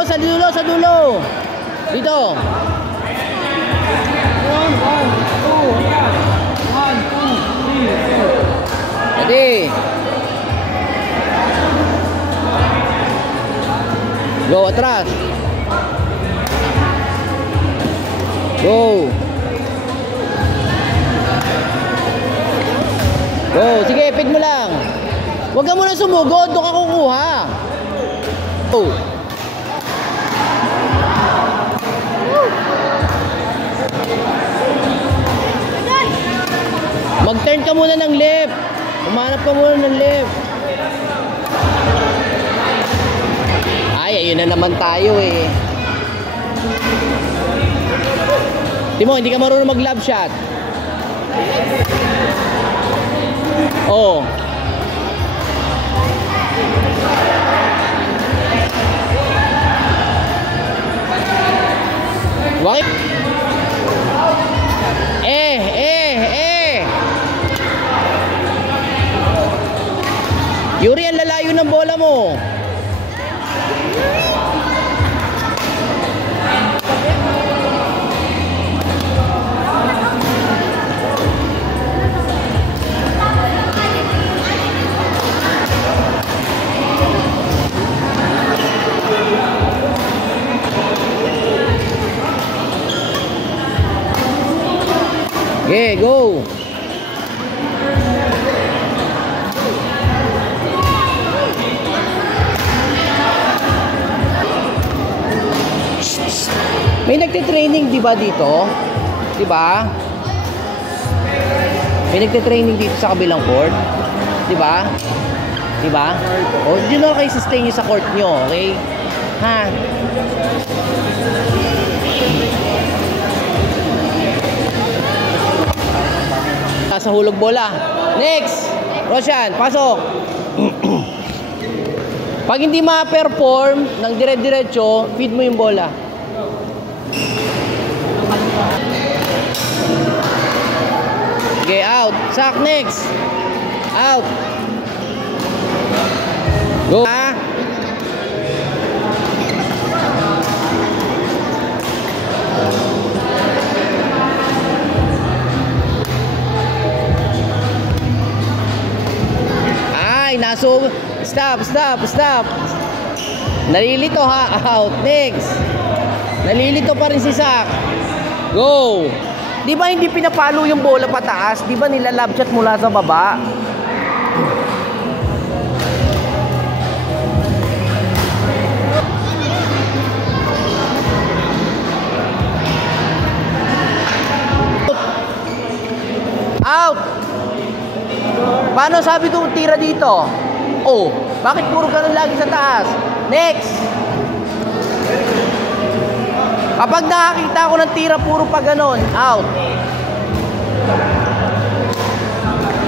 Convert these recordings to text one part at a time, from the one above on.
Doon sa dulo, sa dulo. Dito. 1, 2, 3, 4. Ready. Go, atras. Go. Go, sige, feed mo lang. Huwag ka muna sumugod, doon ka kukuha. Go. Mag-turn ka muna ng left. Umanap ka muna ng left. Ay, ayun na naman tayo eh. Timo, hindi ka marunong mag-love shot. Oh. Bakit? Yuri, ang lalayo ng bola mo. Okay, go. May nagte-training 'di ba dito? 'Di ba? May nagte-training dito sa kabilang court. 'Di ba? 'Di ba? O, di na kayo sustain niyo sa court niyo, okay? Ha? Sa hulog bola. Next. Roshan, pasok. Pag hindi ma-perform ng dire-diretso, feed mo yung bola. Okay, out. Sack next. Out. Go. Ay, naso. Stop. Nalilito ha. Out. Next. Nalilito pa rin si Sack. Go. Di ba hindi pinapalo yung bola pataas? Di ba nilalab shot mula sa baba? Out! Paano sabi ko tira dito? Oh, bakit puro ganun lagi sa taas? Next! Kapag nakakita ako ng tira, puro pa ganon. Out.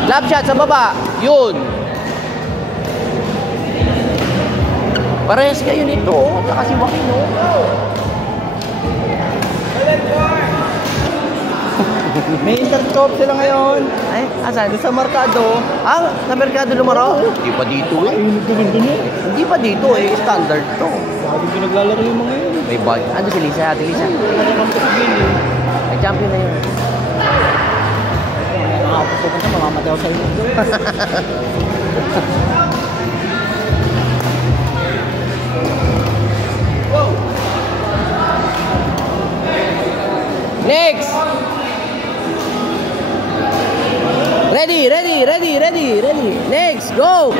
Lab shot sa baba. Yun. Parehas kayo nito. Kasi Joaquin, no? May intercop sila ngayon. Ay, asan? Sa Mercado. Ah, sa Mercado lumaro? Hindi pa dito eh. Hindi pa dito eh. Standard to. Sabi ko naglalaro yung mga yun. May bag. Ano si Lisa? Ate Lisa? Ay, champion na yun. Nakakapupunta sa mamamatay ako sa inyo. Next! Ready. Next, go!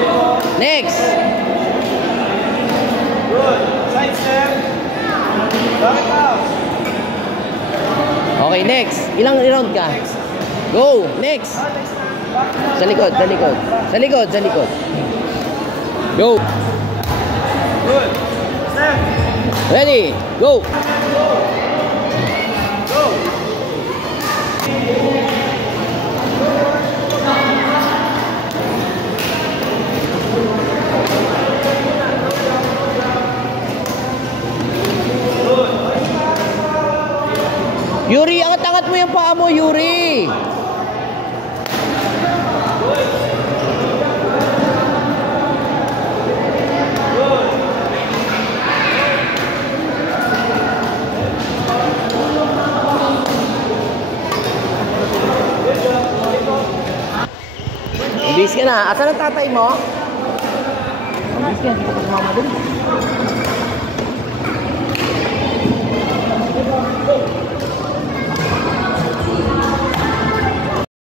Next! Good. Side step. Back it out. Okay, next. Ilang round ka? Go! Next! Sa likod. Go! Good. Step. Ready, go! Go. Yuri, angat-angat mo yung paa mo, Yuri! Bis ka na. Asan ang tatay mo? Bis ka, hindi ka pa sumama dun.